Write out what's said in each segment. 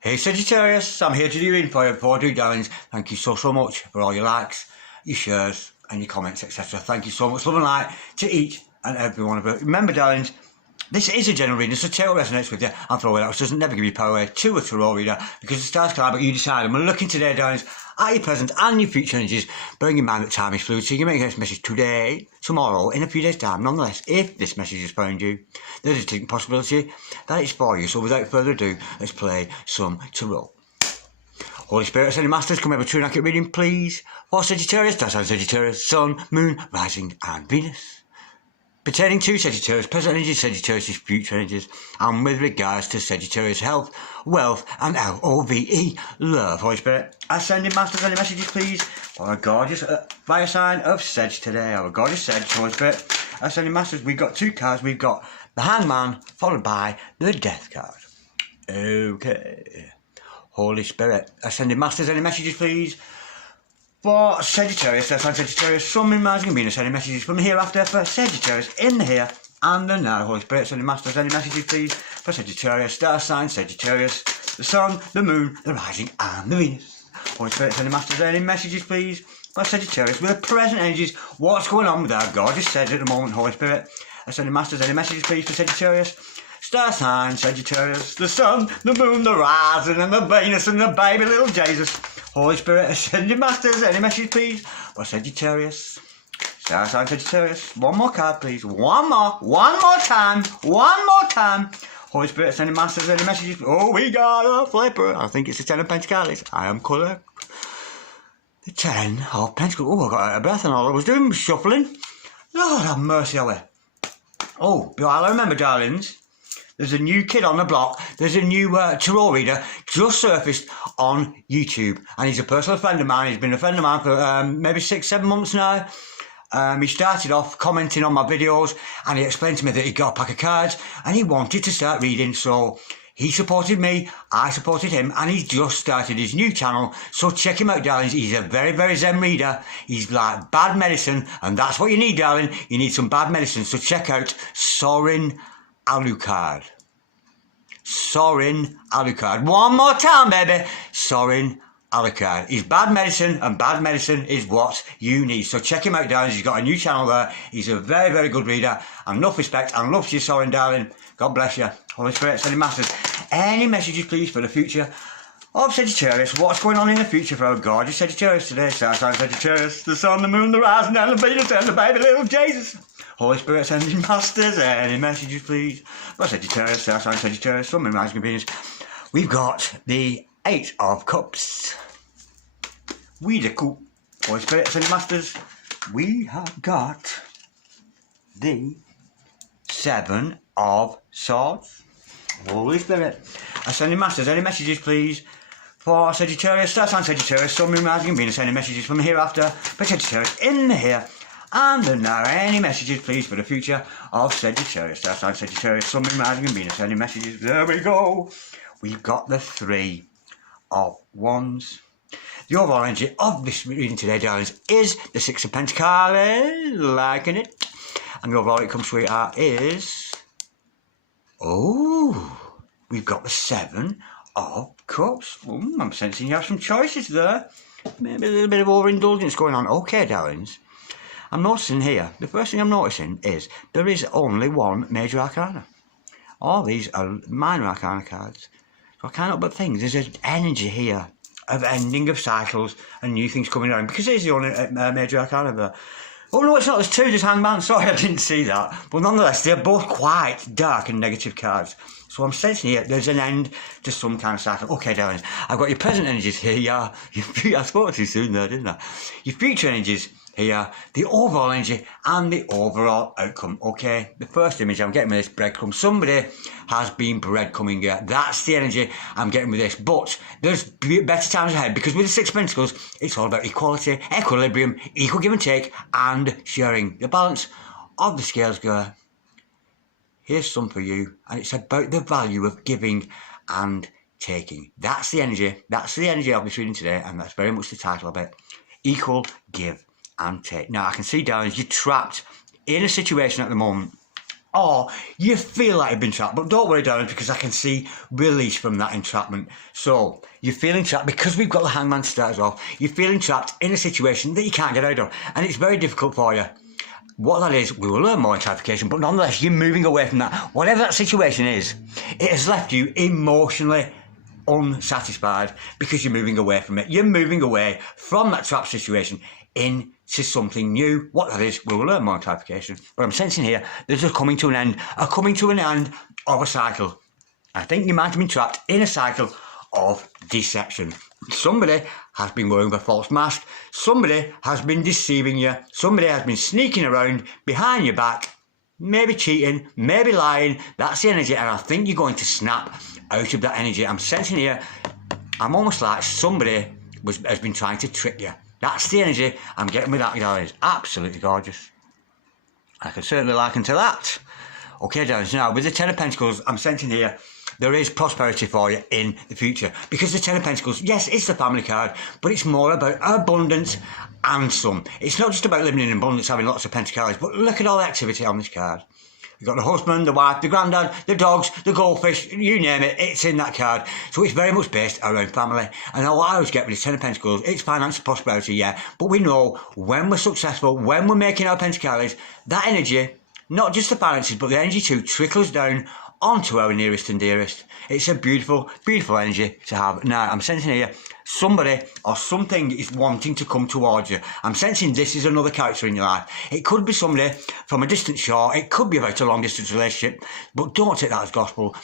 Hey Sagittarius, I'm here to do your reading for you. Before I do, darlings, thank you so much for all your likes, your shares and your comments, etc. Thank you so much. Love and light to each and every one of you. Remember, darlings, this is a general reading, so take what resonates with you and throw it out. It doesn't never give you power away to a tarot reader because the stars collide, but you decide. And we're looking today, darlings, at your present and your future energies. Bearing in mind that time is fluid, so you can make this message today, tomorrow, in a few days' time. Nonetheless, if this message has found you, there's a distinct possibility that it's for you. So without further ado, let's play some tarot. Holy Spirit, Ascended Masters, come over to an accurate reading, please. For Sagittarius, that's on Sagittarius, Sun, Moon, Rising, and Venus. Pertaining to Sagittarius, present energies, Sagittarius' future energies, and with regards to Sagittarius' health, wealth, and LOVE, love. Holy Spirit, Ascended Masters, any messages, please? For a gorgeous fire sign of Sag today, our gorgeous Sag. Holy Spirit, Ascended Masters, we've got two cards. We've got the Hangman, followed by the Death card. Okay. Holy Spirit, Ascended Masters, any messages, please? For Sagittarius, that's on Sagittarius, Sun, Moon, Rising, and Venus. Any messages from the hereafter for Sagittarius in the here and the now. Holy Spirit, Ascended Masters, any messages, please? For Sagittarius, star sign, Sagittarius, the Sun, the Moon, the Rising, and the Venus. Holy Spirit, Ascended Masters, any messages, please? For Sagittarius, with the present energies, what's going on with our gorgeous Sag at the moment, Holy Spirit? Ascended Masters, any messages, please, for Sagittarius? Star sign, Sagittarius, the Sun, the Moon, the Rising, and the Venus, and the baby little Jesus. Holy Spirit, Ascended Masters, any message, please? For Sagittarius, star sign, Sagittarius. One more card, please. One more time. Holy Spirit, Ascended Masters, any messages? Oh, we got a flipper. I think it's the 10 of Pentacles. I am correct. The 10 of Pentacles. Oh, I got out of breath and all I was doing was shuffling. Lord have mercy, are we? Oh, but I remember, darlings, there's a new kid on the block. There's a new tarot reader just surfaced on YouTube. And he's a personal friend of mine. He's been a friend of mine for maybe 6-7 months now. He started off commenting on my videos and he explained to me that he got a pack of cards and he wanted to start reading. So he supported me, I supported him, and he's just started his new channel. So check him out, darlings. He's a very zen reader. He's like bad medicine, and that's what you need, darling. You need some bad medicine. So check out Sorin Alucard. Sorin Alucard. One more time, baby. Sorin Alucard. He's bad medicine, and bad medicine is what you need. So check him out, darling. He's got a new channel there. He's a very good reader. And enough respect and love to you, Sorin, darling. God bless you. Holy Spirit, Ascended Masters. Any messages, please, for the future of Sagittarius? What's going on in the future for our gorgeous Sagittarius today? Star sign Sagittarius, the Sun, the Moon, the Rising, and the Venus, and the baby little Jesus. Holy Spirit, Ascended Masters, any messages, please? For Sagittarius, star sign Sagittarius, Sun, Moon, Rising, and Venus. We've got the 8 of Cups. We the coup. Holy Spirit, Ascended Masters. We have got the 7 of Swords. Holy Spirit, Ascended Masters, any messages, please? For Sagittarius, star sign Sagittarius, Sun, Moon, Rising, and Venus. Any messages from the hereafter for Sagittarius in the here and the now. Any messages, please, for the future of Sagittarius, star sign Sagittarius, Sun, Moon, Rising, and Venus. Any messages? There we go. We've got the 3 of Wands. The overall energy of this reading today, darlings, is the 6 of Pentacles. Liking it. And the overall outcome, sweetheart, is... Oh, we've got the 7 of Cups. I'm sensing you have some choices there. Maybe a little bit of overindulgence going on. Okay, darlings. I'm noticing here, the first thing I'm noticing is there is only one major arcana. All these are minor arcana cards. So I can't help but think there's an energy here of ending of cycles and new things coming around, because it is the only major arcana there. Oh no, it's not, there's 2, there's Hangman, sorry I didn't see that. But nonetheless, they're both quite dark and negative cards. So I'm sensing here, there's an end to some kind of cycle. Okay, darlings, I've got your present energies here, yeah. I spoke too soon there, didn't I? Your future energies here, the overall energy and the overall outcome. Okay, the first image I'm getting with this breadcrumb. Somebody has been breadcrumbing here. That's the energy I'm getting with this. But there's better times ahead, because with the 6 of Pentacles, it's all about equality, equilibrium, equal give and take, and sharing. The balance of the scales go. Here's some for you, and it's about the value of giving and taking. That's the energy. That's the energy I'll be reading today, and that's very much the title of it. Equal give and take. Now, I can see, darlings, you're trapped in a situation at the moment or you feel like you've been trapped. But don't worry, darling, because I can see release from that entrapment. So you're feeling trapped because we've got the Hangman to start us off. You're feeling trapped in a situation that you can't get out of, and it's very difficult for you. What that is, we will learn more in clarification, but nonetheless, you're moving away from that. Whatever that situation is, it has left you emotionally unsatisfied because you're moving away from it. You're moving away from that trap situation into something new. What that is, we will learn more in clarification. But I'm sensing here, there's a coming to an end of a cycle. I think you might have been trapped in a cycle of deception. Somebody has been wearing a false mask. Somebody has been deceiving you. Somebody has been sneaking around behind your back, maybe cheating, maybe lying. That's the energy, and I think you're going to snap out of that energy. I'm sensing here, I'm almost like somebody has been trying to trick you. That's the energy I'm getting with that, guys. Absolutely gorgeous. I can certainly liken to that. Okay, guys, now with the Ten of Pentacles, I'm sensing here, there is prosperity for you in the future. Because the Ten of Pentacles, yes, it's the family card, but it's more about abundance and some. It's not just about living in abundance, having lots of pentacles, but look at all the activity on this card. You've got the husband, the wife, the granddad, the dogs, the goldfish, you name it, it's in that card. So it's very much based around family. And what I always get with the Ten of Pentacles, it's financial prosperity, yeah, but we know when we're successful, when we're making our pentacles, that energy, not just the finances, but the energy too, trickles down onto our nearest and dearest. It's a beautiful, beautiful energy to have. Now, I'm sensing here, somebody or something is wanting to come towards you. I'm sensing this is another character in your life. It could be somebody from a distant shore. It could be about a long-distance relationship, but don't take that as gospel.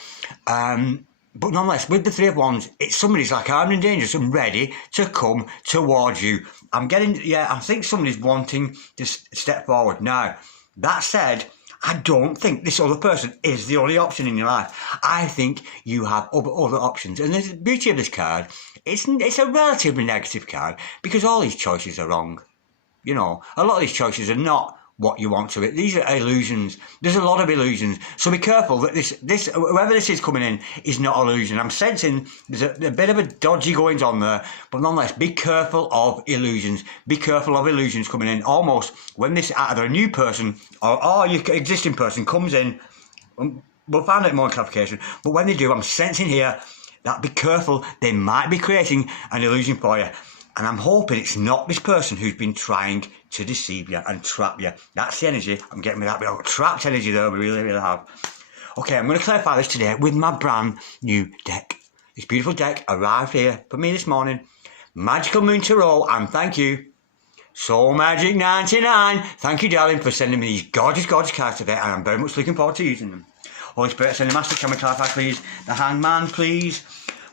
But nonetheless, with the Three of Wands, it's somebody's like armed and dangerous and ready to come towards you. I'm getting, yeah, I think somebody's wanting to step forward. Now, that said, I don't think this other person is the only option in your life. I think you have other options. And the beauty of this card, it's a relatively negative card because all these choices are wrong. You know, a lot of these choices are not what you want to be. These are illusions. There's a lot of illusions. So be careful that this whoever this is coming in is not illusion. I'm sensing there's a bit of a dodgy goings on there, but nonetheless, be careful of illusions. Be careful of illusions coming in. Almost when this either a new person or your existing person comes in, we'll find out more in clarification. But when they do, I'm sensing here that be careful. They might be creating an illusion for you. And I'm hoping it's not this person who's been trying to deceive you and trap you. That's the energy I'm getting with that bit of trapped energy there, we really, really have. Okay, I'm going to clarify this today with my brand new deck. This beautiful deck arrived here for me this morning. Magical Moon Tarot, and thank you, Soul Magic 99. Thank you, darling, for sending me these gorgeous, gorgeous cards today, and I'm very much looking forward to using them. Holy Spirit, send the Master, can we clarify, please? The Hangman, please.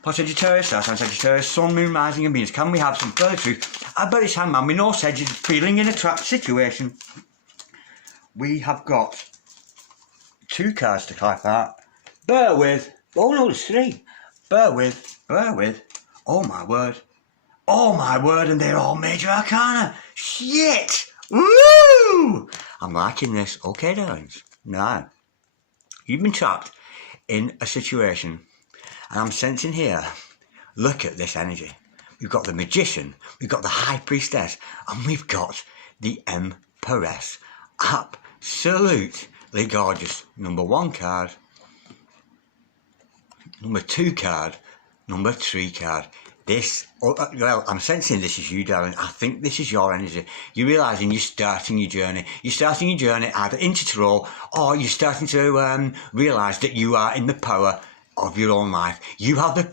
For Sagittarius, Star Sign Sagittarius, Sun, Moon, Rising and Venus. Can we have some further truth about this Hangman? We know Sag is feeling in a trapped situation. We have got two cards to clarify. Bear with. Oh no, there's three. Bear with. Bear with. Oh my word. Oh my word, and they're all major arcana. Shit! Woo! I'm liking this. Okay, darlings. Now, you've been trapped in a situation. And I'm sensing here, look at this energy. We've got the Magician, we've got the High Priestess, and we've got the Empress. Absolutely gorgeous. Number 1 card, number 2 card, number 3 card. This, well, I'm sensing this is you, darling. I think this is your energy. You're realising you're starting your journey. You're starting your journey either into tarot, or you're starting to realise that you are in the power of your own life. You have the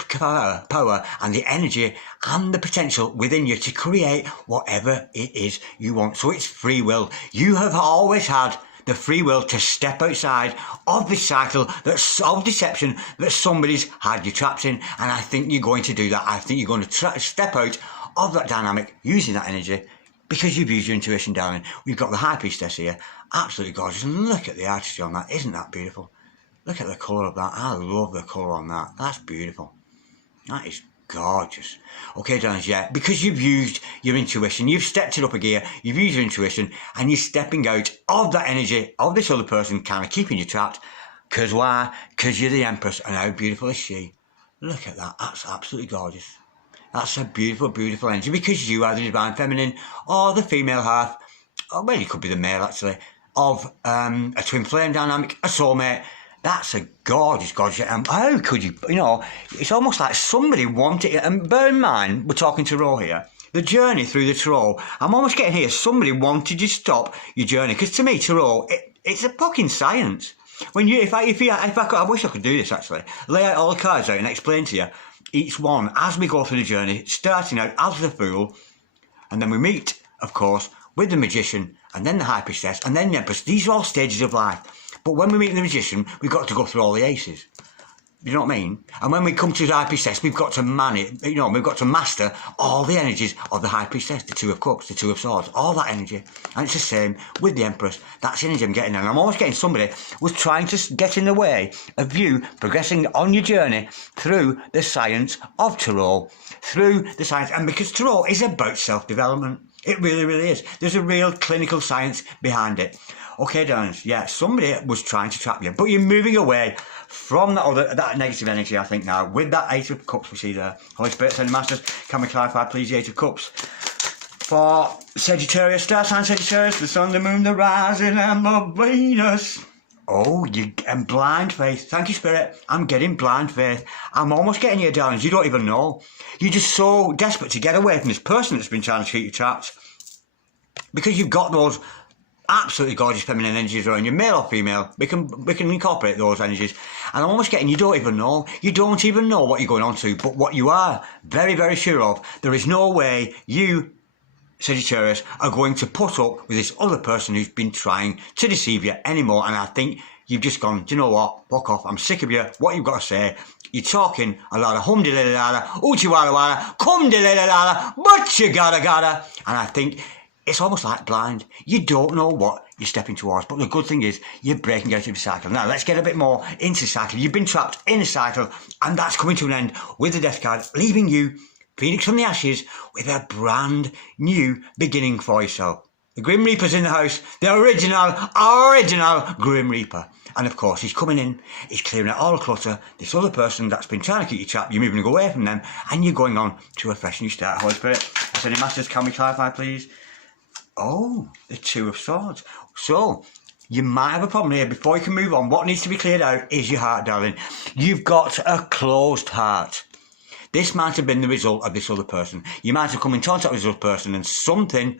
power and the energy and the potential within you to create whatever it is you want. So it's free will. You have always had the free will to step outside of this cycle of deception that somebody's had you trapped in, and I think you're going to do that. I think you're going to step out of that dynamic using that energy because you've used your intuition, darling. We've got the High Priestess here, absolutely gorgeous, and look at the artistry on that. Isn't that beautiful? Look at the colour of that. I love the colour on that. That's beautiful. That is gorgeous. Okay, darlings, yeah, because you've used your intuition, you've stepped it up a gear, you've used your intuition, and you're stepping out of that energy of this other person kind of keeping you trapped. Because why? Because you're the Empress, and how beautiful is she? Look at that. That's absolutely gorgeous. That's a beautiful, beautiful energy, because you are the Divine Feminine, or the female half, or well, you could be the male, actually. of a twin flame dynamic, a soulmate. That's a gorgeous, gorgeous. How could you, it's almost like somebody wanted it. And bear in mind, we're talking tarot here. The journey through the tarot, I'm almost getting here, somebody wanted you to stop your journey. Because to me, tarot, it's a fucking science. When you, if I could, I wish I could do this actually. Lay out all the cards out and explain to you each one as we go through the journey, starting out as the Fool, and then we meet, of course, with the Magician, and then the High Priestess, and then the Empress. These are all stages of life. But when we meet the Magician, we've got to go through all the aces. You know what I mean? And when we come to the High Priestess, we've got to we've got to master all the energies of the High Priestess, the Two of Cups, the Two of Swords, all that energy. And it's the same with the Empress. That's the energy I'm getting. And I'm almost getting somebody was trying to get in the way of you progressing on your journey through the science of tarot, through the science. And because tarot is about self-development. It really, really is. There's a real clinical science behind it. Okay, darlings, yeah, somebody was trying to trap you, but you're moving away from that negative energy, I think, now, with that Eight of Cups we see there. Holy Spirit, Sending Masters, can we clarify, please, the Eight of Cups? For Sagittarius, star sign Sagittarius, the Sun, the Moon, the Rising, and the Venus. Oh, and blind faith. Thank you, Spirit. I'm getting blind faith. I'm almost getting you, darlings. You don't even know. You're just so desperate to get away from this person that's been trying to keep you trapped. Because you've got those absolutely gorgeous feminine energies around you, male or female. We can incorporate those energies. And I'm almost getting, you don't even know. You don't even know what you're going on to. But what you are very, very sure of, there is no way you, Sagittarius, are going to put up with this other person who's been trying to deceive you anymore. And I think you've just gone, do you know what? Fuck off. I'm sick of you. What you've got to say. You're talking a lot of hum-de-la-la-la, oochie-walla-walla, cum-de-la-la-la, but you gotta. And I think it's almost like blind. You don't know what you're stepping towards. But the good thing is, you're breaking out of the cycle. Now, let's get a bit more into the cycle. You've been trapped in a cycle, and that's coming to an end with the Death card, leaving you, Phoenix from the Ashes, with a brand new beginning for yourself. The Grim Reaper's in the house. The original Grim Reaper. And of course, he's coming in, he's clearing out all the clutter. This other person that's been trying to keep you trapped, you're moving away from them, and you're going on to a fresh new start. Holy Spirit, Ascending Masters, can we clarify, please? Oh, the Two of Swords. So, you might have a problem here. Before you can move on, what needs to be cleared out is your heart, darling. You've got a closed heart. This might have been the result of this other person. You might have come in contact with this other person and something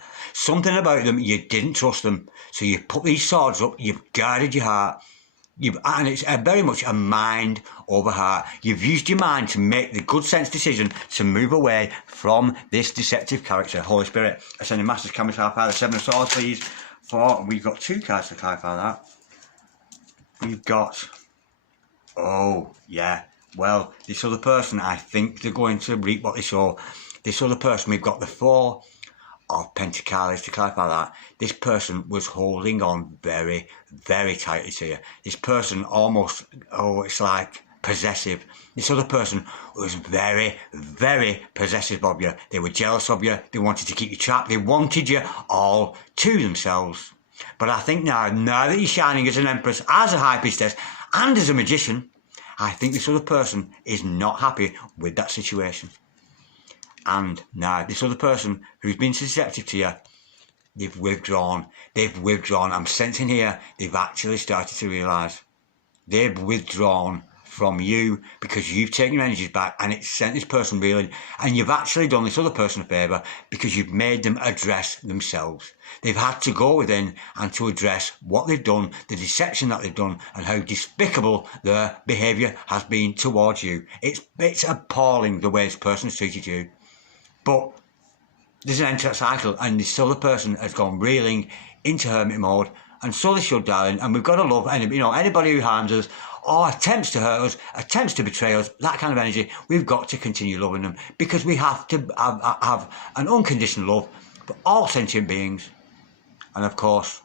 about them, you didn't trust them. So you put these swords up, you've guarded your heart. And it's very much a mind over heart. You've used your mind to make the good sense decision to move away from this deceptive character. Holy Spirit, Ascending Masters, can we clarify the Seven of Swords, please? We've got two cards to clarify that. We've got, oh, yeah. Well, this other person, I think they're going to reap what they sow. This other person, we've got the Four of Pentacles, to clarify that. This person was holding on very, very tightly to you. This person almost, it's like possessive. This other person was very, very possessive of you. They were jealous of you. They wanted to keep you trapped. They wanted you all to themselves. But I think now that you're shining as an Empress, as a High Priestess, and as a Magician, I think this other person is not happy with that situation. And now this other person who's been deceptive to you, they've withdrawn. I'm sensing here, they've actually started to realise. They've withdrawn from you because you've taken your energies back, and it's sent this person reeling. And you've actually done this other person a favour because you've made them address themselves. They've had to go within and to address what they've done, the deception that they've done, and how despicable their behaviour has been towards you. It's appalling the way this person has treated you. But there's an end to that cycle, and this other person has gone reeling into hermit mode, and so they should, darling. And we've got to love anybody who harms us or attempts to hurt us, attempts to betray us, that kind of energy. We've got to continue loving them, because we have to have an unconditional love for all sentient beings. And of course,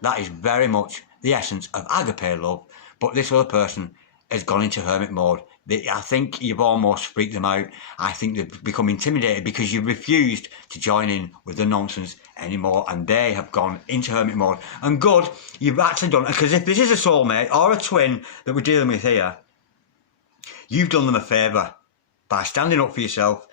that is very much the essence of agape love. But this other person has gone into hermit mode. I think you've almost freaked them out. I think they've become intimidated because you've refused to join in with the nonsense anymore, and they have gone into hermit mode. And good, you've actually done it, because if this is a soulmate or a twin that we're dealing with here, you've done them a favour by standing up for yourself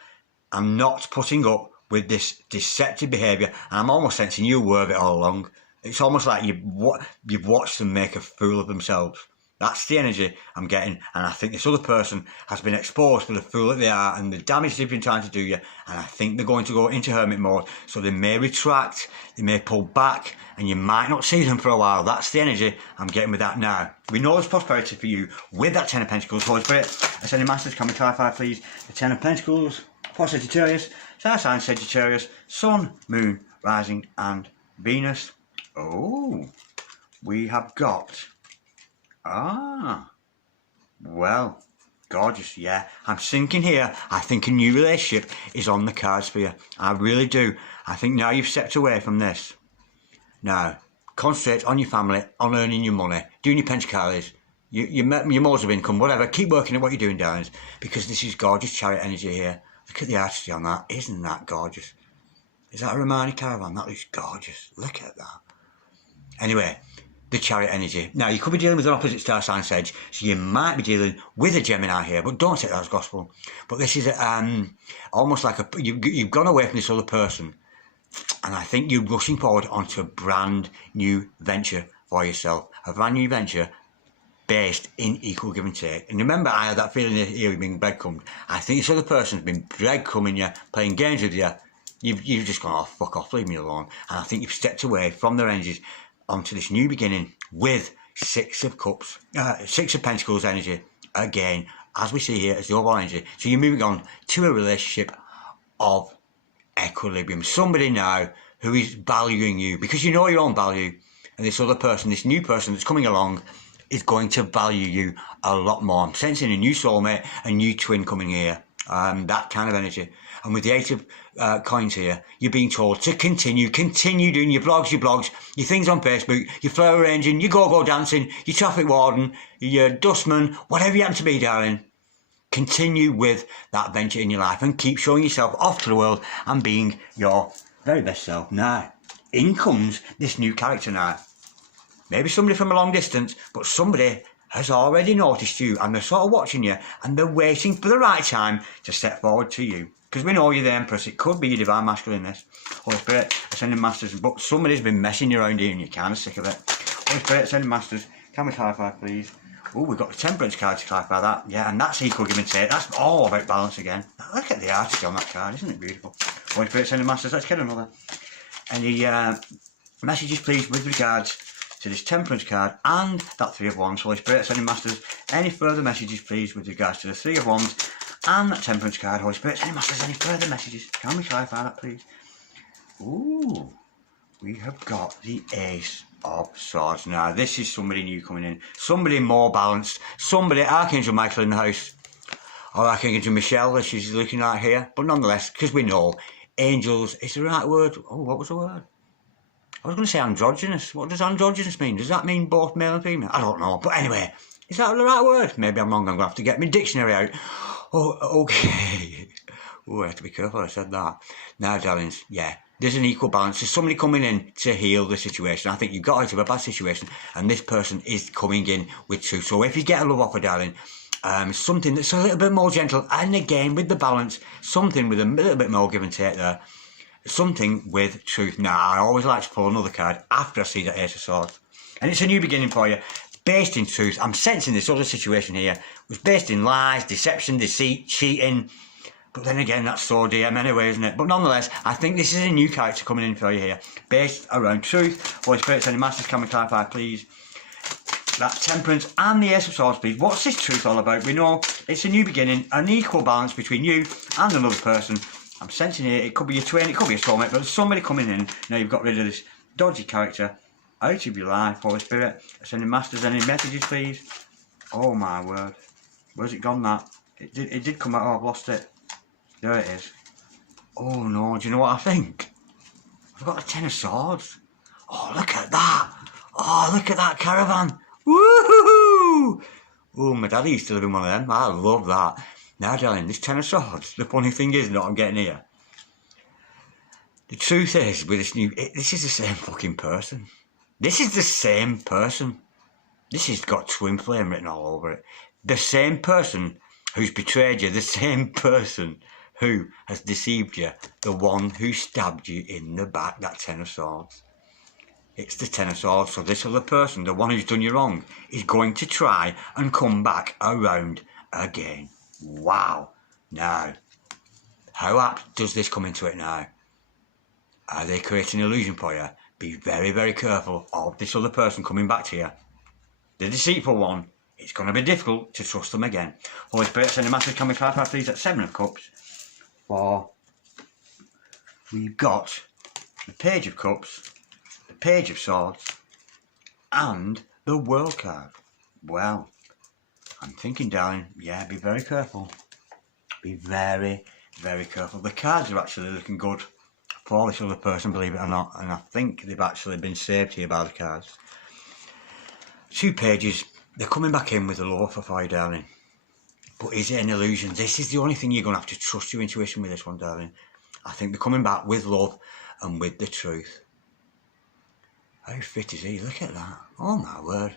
and not putting up with this deceptive behaviour. And I'm almost sensing you were of it all along. It's almost like you've watched them make a fool of themselves. That's the energy I'm getting, and I think this other person has been exposed to the fool that they are and the damage they've been trying to do you, and I think they're going to go into hermit mode, so they may retract, they may pull back, and you might not see them for a while. That's the energy I'm getting with that now. We know there's prosperity for you with that Ten of Pentacles. Holy Spirit, Ascending Masters, can we clarify please the Ten of Pentacles for Sagittarius, star sign Sagittarius, Sun, Moon, Rising and Venus. Oh, we have got... well, gorgeous, yeah. I'm thinking here, I think a new relationship is on the cards for you. I really do. I think now you've stepped away from this. Now, concentrate on your family, on earning your money, doing your penchcarries, your modes of income, whatever. Keep working at what you're doing, darlings, because this is gorgeous chariot energy here. Look at the artistry on that. Isn't that gorgeous? Is that a Romani caravan? That looks gorgeous. Look at that. Anyway, the chariot energy. Now, you could be dealing with an opposite star sign Sag, so you might be dealing with a Gemini here, but don't take that as gospel. But this is almost like you've gone away from this other person, and I think you're rushing forward onto a brand new venture for yourself. A brand new venture based in equal give and take. And remember, I had that feeling here you've been breadcrumbed. I think this other person's been breadcrumbing you, playing games with you. You've just gone, oh, fuck off, leave me alone. And I think you've stepped away from their energies onto this new beginning with Six of Cups, Six of Pentacles energy, again, as we see here, as the overall energy. So you're moving on to a relationship of equilibrium. Somebody now who is valuing you, because you know your own value, and this other person, this new person that's coming along, is going to value you a lot more. I'm sensing a new soulmate, a new twin coming here, that kind of energy. And with the Eight of Coins here, you're being told to continue doing your vlogs, your things on Facebook, your flower arranging, your go-go dancing, your traffic warden, your dustman, whatever you happen to be, darling. Continue with that venture in your life and keep showing yourself off to the world and being your very best self. Now, in comes this new character now. Maybe somebody from a long distance, but somebody has already noticed you and they're sort of watching you and they're waiting for the right time to step forward to you. Because we know you're the Empress. It could be your Divine Masculine, this. Holy Spirit, Ascending Masters. But somebody's been messing you around here and you're kind of sick of it. Holy Spirit, Ascending Masters. Can we clarify, please? Oh, we've got the Temperance card to clarify that. Yeah, and that's equal give and take. That's all about balance again. Look at the artistry on that card. Isn't it beautiful? Holy Spirit, Ascending Masters. Let's get another. Any messages, please, with regards to this Temperance card and that Three of Wands. Holy Spirit, Ascending Masters. Any further messages, please, with regards to the Three of Wands and that Temperance card. Holy Spirit, Ascending Masters. Any further messages? Can we clarify that, please? Ooh, we have got the Ace of Swords. Now, this is somebody new coming in. Somebody more balanced. Somebody, Archangel Michael in the house. Or Archangel Michelle, as she's looking at here. But nonetheless, because we know angels is the right word. Oh, what was the word? I was going to say androgynous. What does androgynous mean? Does that mean both male and female? I don't know. But anyway, is that the right word? Maybe I'm wrong. I'm going to have to get my dictionary out. Oh, okay. Oh, I have to be careful I said that. Now, darlings, yeah, there's an equal balance. There's somebody coming in to heal the situation. I think you've got out of a bad situation, and this person is coming in with truth. So if you get a love offer, darling, something that's a little bit more gentle, and again, with the balance, something with a little bit more give and take there. Something with truth. Now, I always like to pull another card after I see the Ace of Swords. And it's a new beginning for you, based in truth. I'm sensing this other situation here was based in lies, deception, deceit, cheating. But then again, that's so DM anyway, isn't it? But nonetheless, I think this is a new character coming in for you here, based around truth. Holy Spirit, Ascending Masters, can we clarify, please? That Temperance and the Ace of Swords, please. What's this truth all about? We know it's a new beginning, an equal balance between you and another person. I'm sensing here, it could be your twin, it could be a soulmate, but there's somebody coming in. Now you've got rid of this dodgy character out of your life. Holy Spirit, Ascending Masters, any messages, please? Oh my word. Where's it gone, that? It did come out. Oh, I've lost it. There it is. Oh no, do you know what I think? I've got the Ten of Swords. Oh, look at that. Oh, look at that caravan. Woohoo! Oh, my daddy used to live in one of them. I love that. Now, darling, this Ten of Swords, the funny thing is, what I'm getting here. The truth is, with this new, this is the same fucking person. This is the same person. This has got twin flame written all over it. The same person who's betrayed you, the same person who has deceived you, the one who stabbed you in the back, that Ten of Swords. It's the Ten of Swords. So this other person, the one who's done you wrong, is going to try and come back around again. Wow. Now, how apt does this come into it now? Are they creating an illusion for you? Be very, very careful of this other person coming back to you. The deceitful one, it's going to be difficult to trust them again. Holy Spirit, send a message. Can we clarify please at 7 of Cups? For we've got the Page of Cups, the Page of Swords, and the World card. Well, I'm thinking, darling, yeah, be very careful. Be very, very careful. The cards are actually looking good for this other person, believe it or not, and I think they've actually been saved here by the cards. 2 pages, they're coming back in with a love for you, darling. But is it an illusion? This is the only thing you're going to have to trust your intuition with this one, darling. I think they're coming back with love and with the truth. How fit is he? Look at that. Oh my word.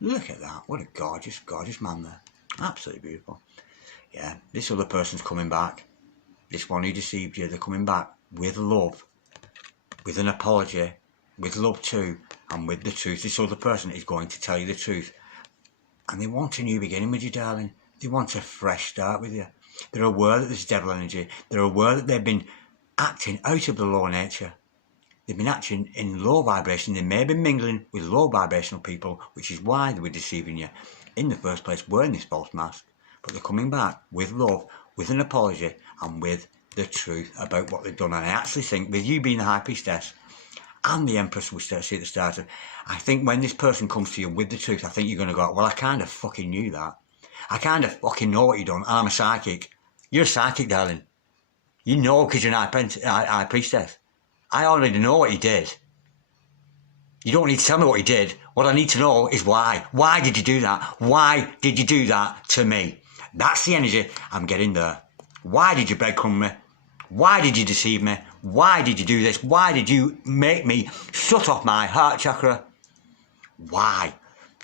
Look at that. What a gorgeous, gorgeous man there. Absolutely beautiful. Yeah, this other person's coming back. This one who deceived you, they're coming back with love, with an apology, with love too, and with the truth. This other person is going to tell you the truth. And they want a new beginning with you, darling. They want a fresh start with you. They're aware that there's devil energy. They're aware that they've been acting out of the low nature. They've been acting in low vibration. They may have been mingling with low vibrational people, which is why they were deceiving you in the first place, wearing this false mask. But they're coming back with love, with an apology, and with the truth about what they've done. And I actually think, with you being the High Priestess and the Empress, we see at the start of, I think when this person comes to you with the truth, I think you're going to go, well, I kind of fucking knew that. I kind of fucking know what you've done, and I'm a psychic. You're a psychic, darling. You know because you're an High Priestess. I already know what he did. You don't need to tell me what he did. What I need to know is why. Why did you do that? Why did you do that to me? That's the energy I'm getting there. Why did you breadcrumb me? Why did you deceive me? Why did you do this? Why did you make me shut off my heart chakra? Why?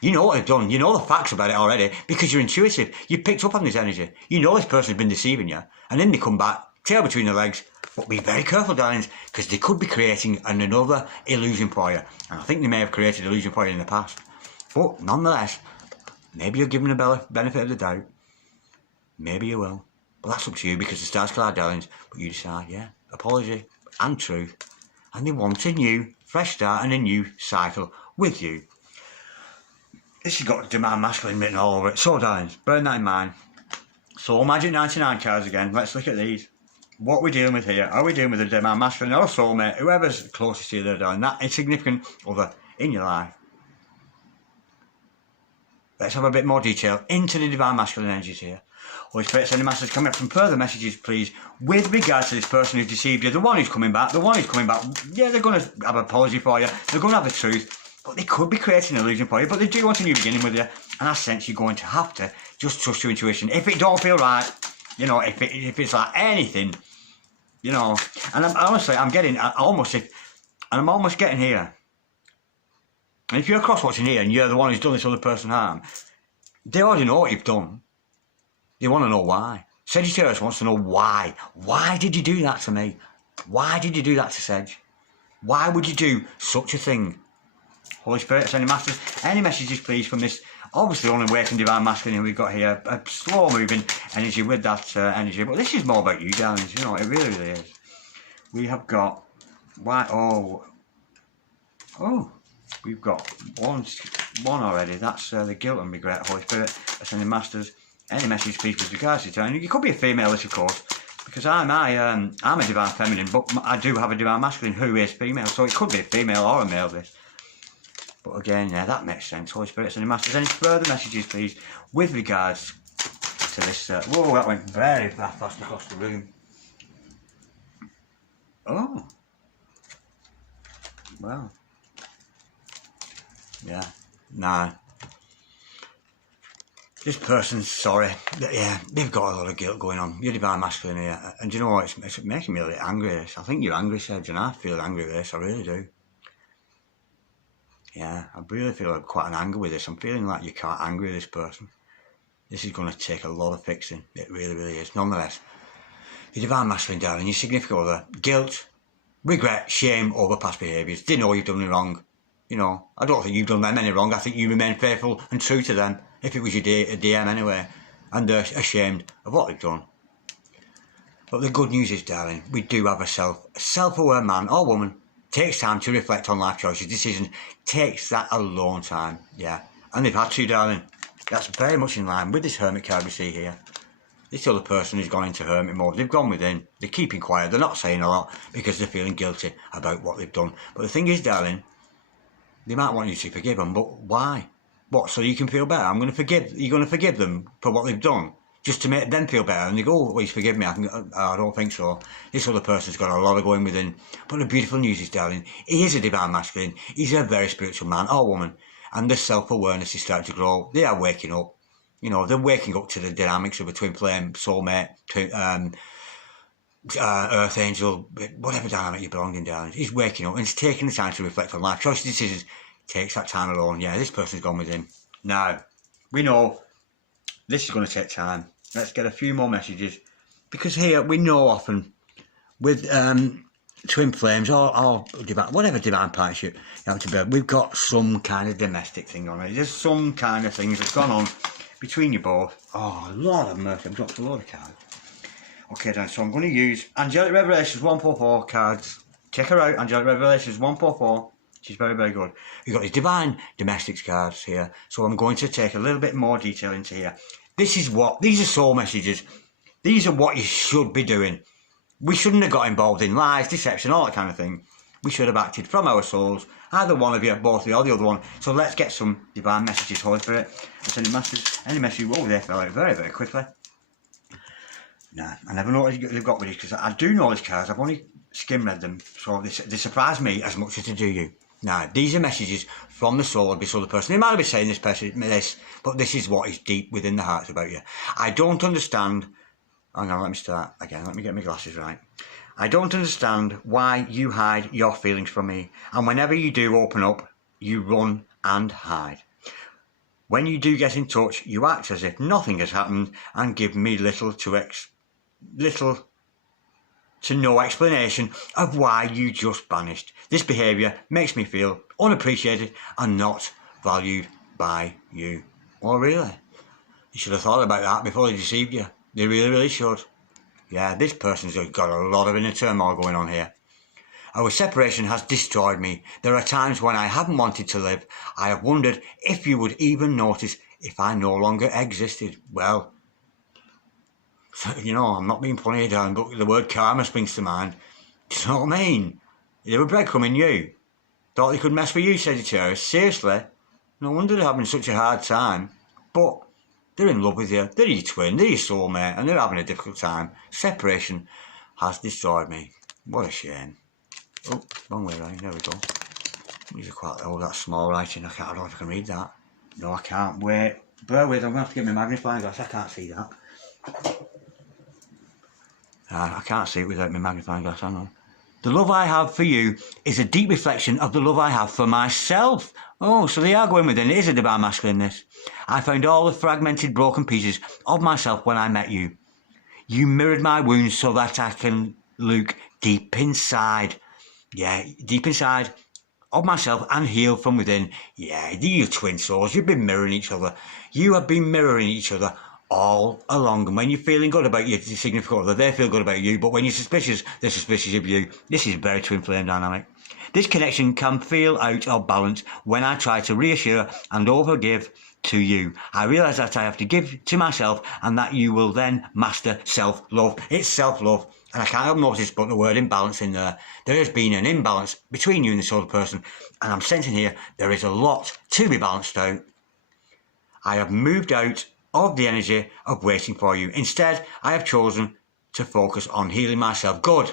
You know what they've done. You know the facts about it already because you're intuitive. You picked up on this energy. You know this person's been deceiving you. And then they come back, tail between their legs. But be very careful, darlings, because they could be creating another illusion for you. And I think they may have created illusion for you in the past. But nonetheless, maybe you'll give them the benefit of the doubt. Maybe you will. But that's up to you because the stars collide, darlings. But you decide, yeah, apology and truth. And they want a new, fresh start and a new cycle with you. This has got Divine Masculine written all over it. So, darlings, bear that in mind. So, Magic 99 cards again. Let's look at these. What are we dealing with here? Are we dealing with a Divine Masculine or a soulmate? Whoever's closest to you there, darling. That insignificant other in your life. Let's have a bit more detail into the Divine Masculine energies here. Holy Spirit, send a message coming up from further messages, please, with regard to this person who deceived you, the one who's coming back, yeah, they're going to have an apology for you, they're going to have the truth, but they could be creating an illusion for you, but they do want a new beginning with you, and I sense you're going to have to just trust your intuition. If it don't feel right, you know, if it's like anything, you know, and I'm almost getting here. And if you're across watching here and you're the one who's done this other person harm, they already know what you've done. They want to know why. Sagittarius wants to know why. Why did you do that to me? Why did you do that to Sag? Why would you do such a thing? Holy Spirit, send any messages, please, from this obviously only waking Divine Masculine we've got here. A slow moving energy with that energy. But this is more about you, darlings. You know, it really, really is. We have got... Why? Oh, we've got one already. That's the guilt and regret. Holy Spirit, sending masters. Any message, please, with regards to time. You could be a female, of course, because I'm a Divine Feminine, but I do have a Divine Masculine who is female, so it could be a female or a male, this. But again, yeah, that makes sense. Holy Spirit, sending masters. Any further messages, please, with regards to this... whoa, that went very fast across the room. Oh. Well. Yeah. Nah. This person's sorry. Yeah, they've got a lot of guilt going on. You're Divine Masculine here. And do you know what? It's making me a little angry, this. I think you're angry, Sage, and I feel angry with this. I really do. Yeah, I really feel quite an anger with this. I'm feeling like you're quite angry with this person. This is going to take a lot of fixing. It really, really is. Nonetheless, you're Divine Masculine, darling. Your significant other. Guilt, regret, shame over past behaviours. They know you've done it wrong. You know, I don't think you've done them any wrong. I think you remain faithful and true to them, if it was your DM anyway, and they're ashamed of what they've done. But the good news is, darling, we do have a self-aware man or woman takes time to reflect on life choices, decisions, takes that alone time, yeah. And they've had to, darling. That's very much in line with this hermit card we see here. This other person who's gone into hermit mode, they've gone within, they're keeping quiet, they're not saying a lot because they're feeling guilty about what they've done. But the thing is, darling, they might want you to forgive them, but why? What, so you can feel better? You're going to forgive them for what they've done? Just to make them feel better, and they go, oh, well, he's forgive me, I don't think so. This other person's got a lot of going within. But the beautiful news is, darling, he is a divine masculine, he's a very spiritual man or woman, and the self-awareness is starting to grow. They are waking up. You know, they're waking up to the dynamics of a twin flame, soulmate, earth angel, whatever dynamic you belong in, darling. He's waking up and he's taking the time to reflect on life choices, decisions. Takes that time alone. Yeah, this person's gone within. Now, we know this is going to take time. Let's get a few more messages, because here we know often with twin flames or divine, whatever divine partnership you have to build, we've got some kind of domestic thing on it. There's some kind of things that's gone on between you both. Oh, Lord have mercy, I've dropped a load of cards. Okay, then, so I'm going to use Angelic Revelations 144 cards. Check her out, Angelic Revelations 144. She's very, very good. We've got these divine domestics cards here, so I'm going to take a little bit more detail into here. These are soul messages. These are what you should be doing. We shouldn't have got involved in lies, deception, all that kind of thing. We should have acted from our souls, either one of you, both of you, or the other one. So let's get some divine messages, Holy Spirit. Any message over there fell out very, very quickly. Nah, I never know what they've got with these, because I do know these cards. I've only skim read them, so they surprise me as much as they do you. Now, these are messages from the soul of this other person. They might be saying this, but this is what is deep within the hearts about you. I don't understand. Hang on, let me start again. Let me get my glasses right. I don't understand why you hide your feelings from me, and whenever you do open up, you run and hide. When you do get in touch, you act as if nothing has happened and give me little to no explanation of why you just vanished. This behaviour makes me feel unappreciated and not valued by you. Oh, really? You should have thought about that before they deceived you. They really, really should. Yeah, this person's got a lot of inner turmoil going on here. Our separation has destroyed me. There are times when I haven't wanted to live. I have wondered if you would even notice if I no longer existed. Well, you know, I'm not being funny, darling, but the word karma springs to mind. Do you know what I mean? They were breadcrumbing you. Thought they could mess with you, Sagittarius. Seriously. No wonder they're having such a hard time. But they're in love with you. They're your twin. They're your soulmate. And they're having a difficult time. Separation has destroyed me. What a shame. Oh, wrong way round. There we go. These are quite... Oh, that's small writing. I don't know if I can read that. No, I can't. Wait. Bear with. I'm going to have to get my magnifying glass. I can't see that. I can't see it without my magnifying glass, hang on. The love I have for you is a deep reflection of the love I have for myself. Oh, so they are going within. It is a divine masculine, this. I found all the fragmented, broken pieces of myself when I met you. You mirrored my wounds so that I can look deep inside. Yeah, deep inside of myself and heal from within. Yeah, you twin souls, you've been mirroring each other. You have been mirroring each other all along, and when you're feeling good about your significant other, they feel good about you, but when you're suspicious, they're suspicious of you. This is very twin flame dynamic. This connection can feel out of balance when I try to reassure and overgive to you. I realise that I have to give to myself and that you will then master self-love. It's self-love, and I can't help notice but the word imbalance in there. There has been an imbalance between you and this other person, and I'm sensing here there is a lot to be balanced out. I have moved out of the energy of waiting for you. Instead, I have chosen to focus on healing myself. Good.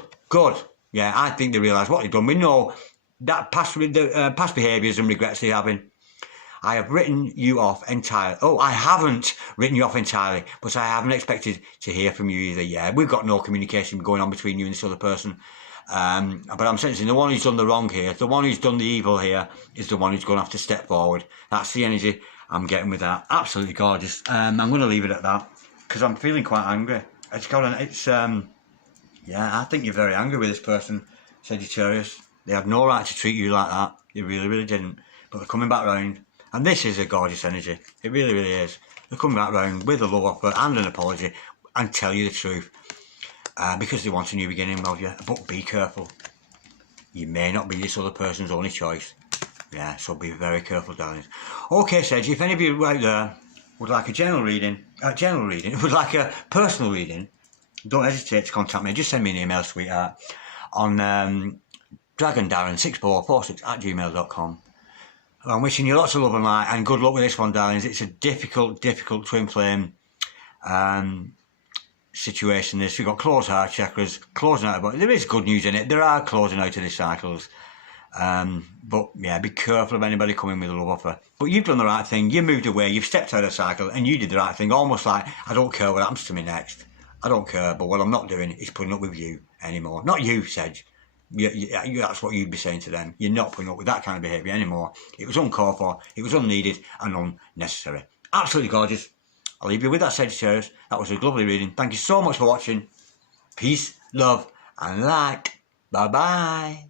Yeah, I think they realise what they've done. We know that past behaviours and regrets they're having. I have written you off entirely. Oh, I haven't written you off entirely, but I haven't expected to hear from you either. Yeah, we've got no communication going on between you and this other person. But I'm sensing the one who's done the wrong here, the one who's done the evil here, is the one who's going to have to step forward. That's the energy I'm getting with that. Absolutely gorgeous. I'm going to leave it at that because I'm feeling quite angry. Yeah, I think you're very angry with this person, Sagittarius. They have no right to treat you like that. They really, really didn't. but they're coming back round. And this is a gorgeous energy. It really, really is. They're coming back round with a love offer and an apology and tell you the truth. Because they want a new beginning with you. But be careful. You may not be this other person's only choice. Yeah, so be very careful, darlings. Okay, Sage, if any of you out there would like a general reading, would like a personal reading, don't hesitate to contact me. Just send me an email, sweetheart, on dragondarren6446@gmail.com. I'm wishing you lots of love and light, and good luck with this one, darlings. It's a difficult twin flame situation. This, we've got closed heart chakras, closing out, but there is good news in it. There are closing out of the cycles. But yeah, be careful of anybody coming with a love offer. But you've done the right thing. You moved away, you've stepped out of the cycle, and you did the right thing. Almost like, I don't care what happens to me next. I don't care, but what I'm not doing is putting up with you anymore. Not you, Sedge. That's what you'd be saying to them. You're not putting up with that kind of behaviour anymore. It was uncalled for, it was unneeded and unnecessary. Absolutely gorgeous. I'll leave you with that, Sagittarius. That was a lovely reading. Thank you so much for watching. Peace, love and light. Bye-bye.